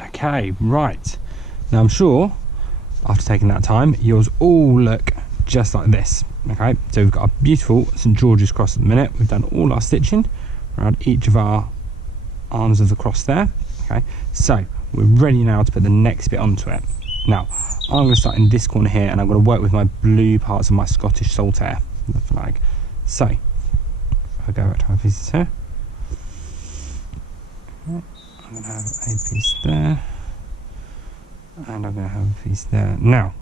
Okay, right. Now I'm sure after taking that time, yours all look just like this. Okay, so we've got a beautiful St George's cross at the minute. We've done all our stitching around each of our arms of the cross there. Okay, so we're ready now to put the next bit onto it. Now, I'm going to start in this corner here, and I'm going to work with my blue parts of my Scottish Saltire, the flag. So, if I go back to my pieces here, okay, I'm going to have a piece there, and I'm going to have a piece there. Now,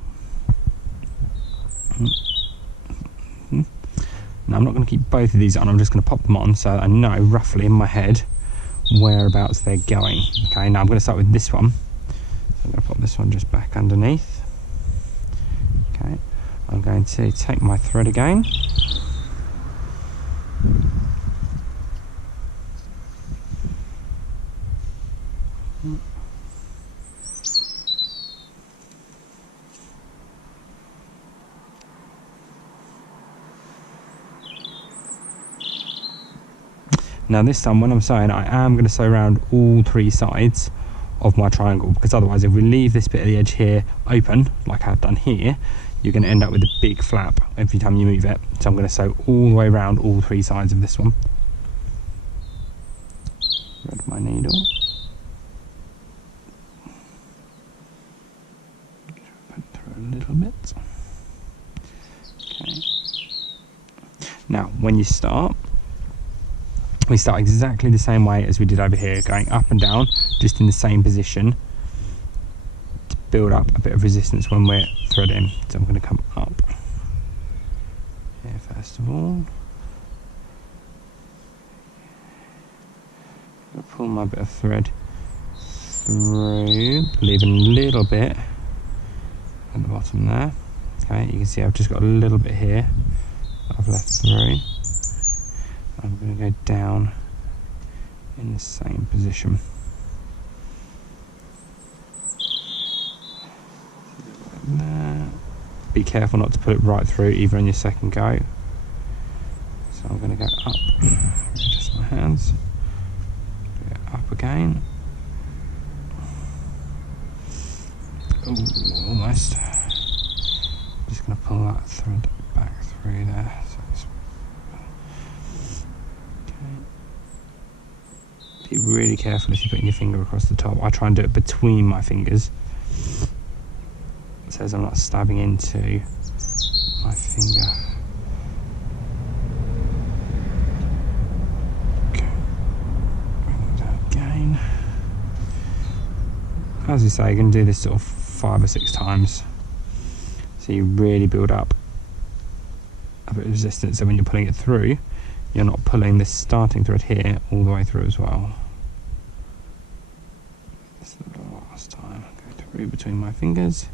I'm not going to keep both of these on, I'm just going to pop them on so that I know roughly in my head whereabouts they're going. Okay, now I'm going to start with this one. So I'm going to pop this one just back underneath. Okay, I'm going to take my thread again. Now this time when I'm sewing, I am going to sew around all three sides of my triangle, because otherwise if we leave this bit of the edge here open, like I've done here, you're going to end up with a big flap every time you move it. So I'm going to sew all the way around all three sides of this one. Thread my needle. Put through a little bit. Okay. Now when you start, we start exactly the same way as we did over here, going up and down, just in the same position to build up a bit of resistance when we're threading. So I'm going to come up here first of all. I'm going to pull my bit of thread through, leaving a little bit at the bottom there. Okay, you can see I've just got a little bit here that I've left through. I'm going to go down in the same position. Like that. Be careful not to put it right through either on your second go. So I'm going to go up, adjust my hands, go up again. Ooh, almost. Just going to pull that thread back through there. So it's be really careful if you're putting your finger across the top. I try and do it between my fingers so as I'm not stabbing into my finger. Okay. Bring it down again. As you say, you can do this sort of 5 or 6 times so you really build up a bit of resistance, so when you're pulling it through, you're not pulling this starting thread here all the way through as well. This is the last time. Go through between my fingers.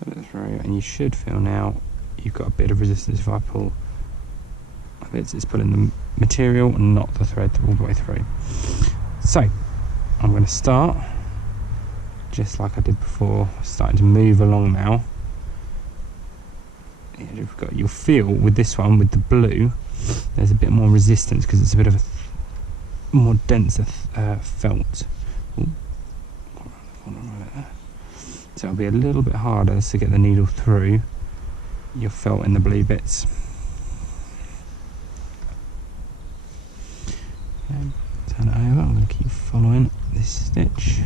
Put it through, and you should feel now you've got a bit of resistance. If I pull a bit, it's pulling the material and not the thread all the way through. So, I'm going to start just like I did before, starting to move along now. You'll feel with this one, with the blue, there's a bit more resistance because it's a bit of a more denser felt. Ooh. So it'll be a little bit harder to get the needle through your felt in the blue bits. Okay, turn it over. I'm going to keep following this stitch.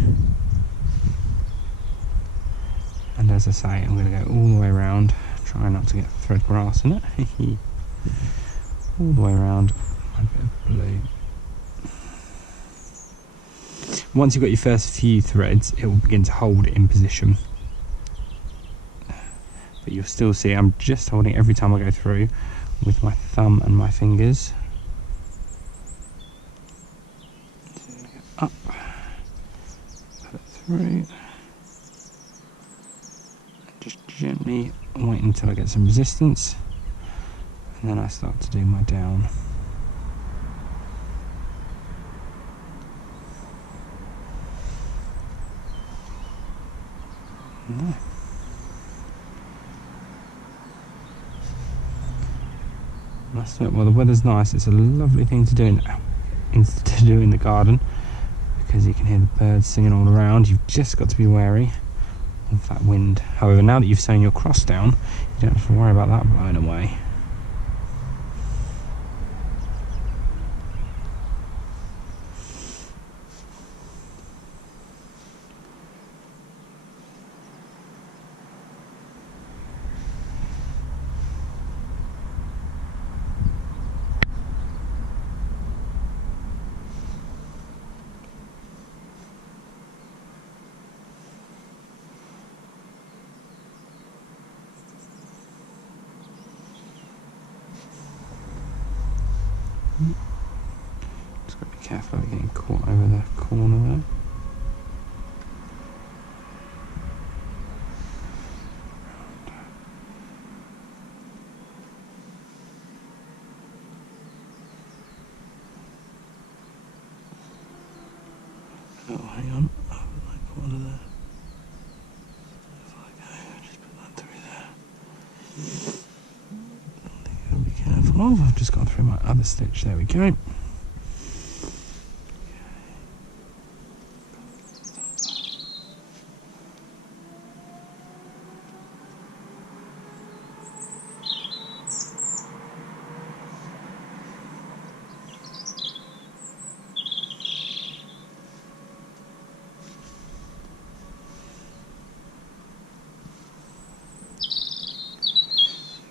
And as I say, I'm going to go all the way around. Try not to get thread grass in it. All the way around, a bit of blue. Once you've got your first few threads, it will begin to hold it in position. But you'll still see I'm just holding it every time I go through with my thumb and my fingers. Up, put it through. Just gently wait until I get some resistance, and then I start to do my down. There. Must admit, well, the weather's nice, it's a lovely thing to do now. instead of doing the garden, because you can hear the birds singing all around. You've just got to be wary of that wind. However, now that you've sewn your cross down, you don't have to worry about that blowing away. Just got to be careful of getting caught over the corner there. Oh, hang on. I would like one of the. If I go, just put that through there. I think I've got to be careful of. I've just gone through my other stitch. There we go.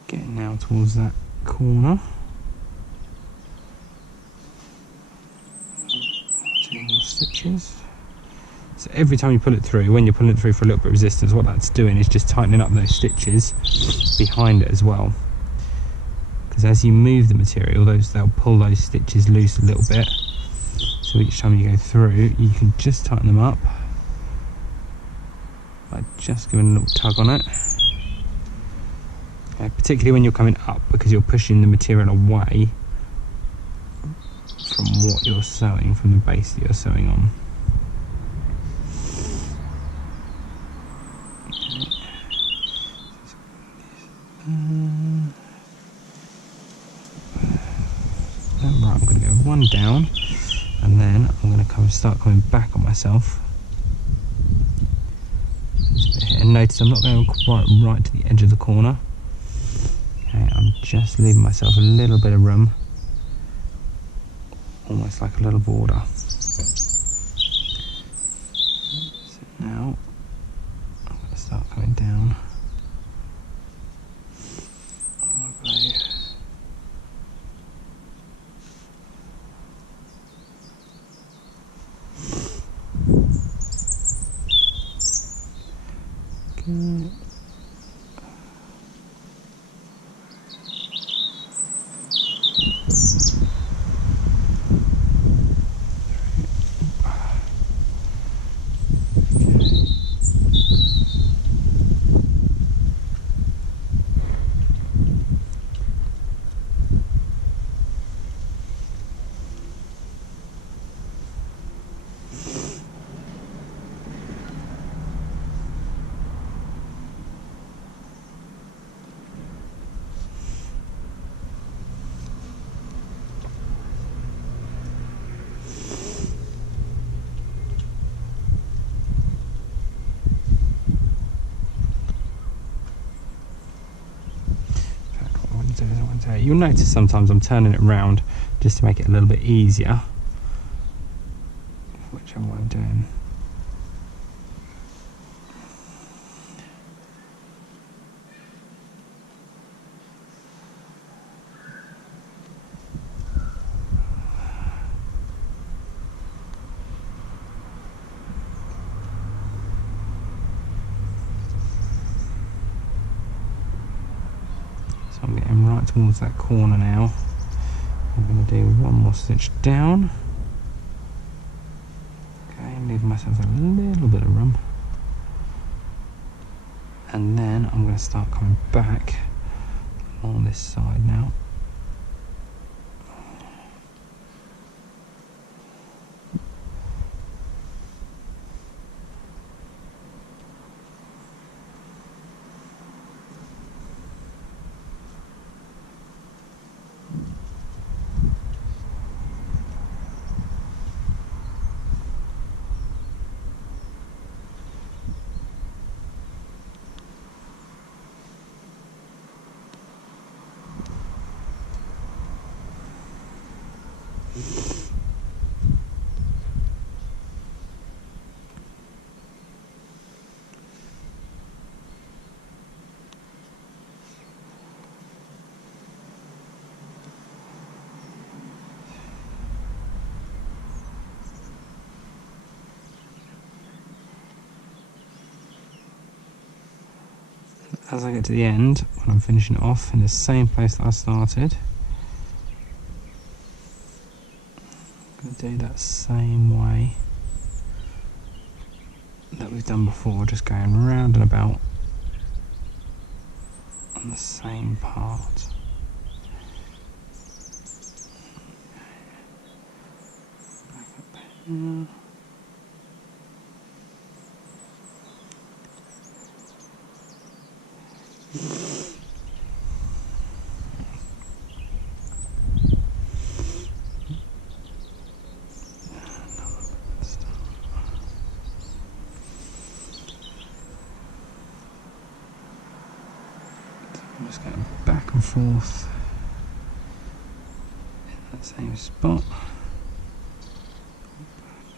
Getting now towards that corner. 2 more stitches. So every time you pull it through, when you're pulling it through for a little bit of resistance, what that's doing is just tightening up those stitches behind it as well. Because as you move the material, they'll pull those stitches loose a little bit. So each time you go through, you can just tighten them up by just giving a little tug on it. Particularly when you're coming up, because you're pushing the material away from what you're sewing, from the base that you're sewing on. Right, I'm going to go one down, and then I'm going to start coming back on myself. And notice I'm not going quite right to the edge of the corner. Okay, I'm just leaving myself a little bit of room, almost like a little border. So now I'm going to start coming down on my blade. Okay. You'll notice sometimes I'm turning it around just to make it a little bit easier, whichever way I'm doing. I'm getting right towards that corner now. I'm going to do one more stitch down. Okay, leaving myself a little bit of room. And then I'm going to start coming back on this side now. As I get to the end, when I'm finishing it off in the same place that I started, I'm going to do that same way that we've done before, just going round and about on the same part. Back up here. I'm just going back and forth in that same spot.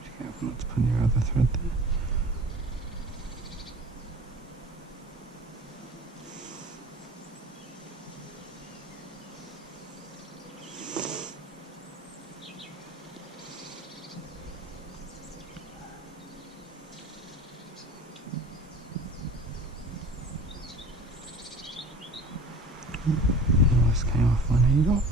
Just careful not to put your other thread there. Almost came off my needle.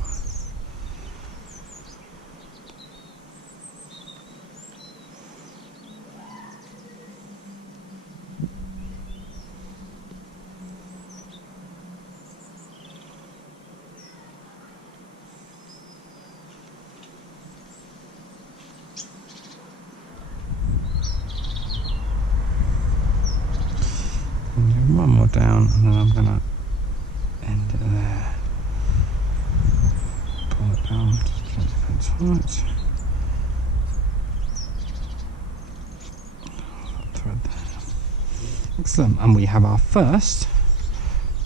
One more down, and then I'm going to end it there. Pull it down to the tight. That thread there. Excellent, and we have our first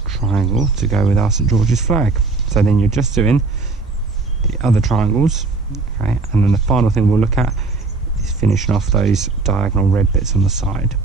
triangle to go with our St George's flag. So then you're just doing the other triangles, okay, and then the final thing we'll look at is finishing off those diagonal red bits on the side.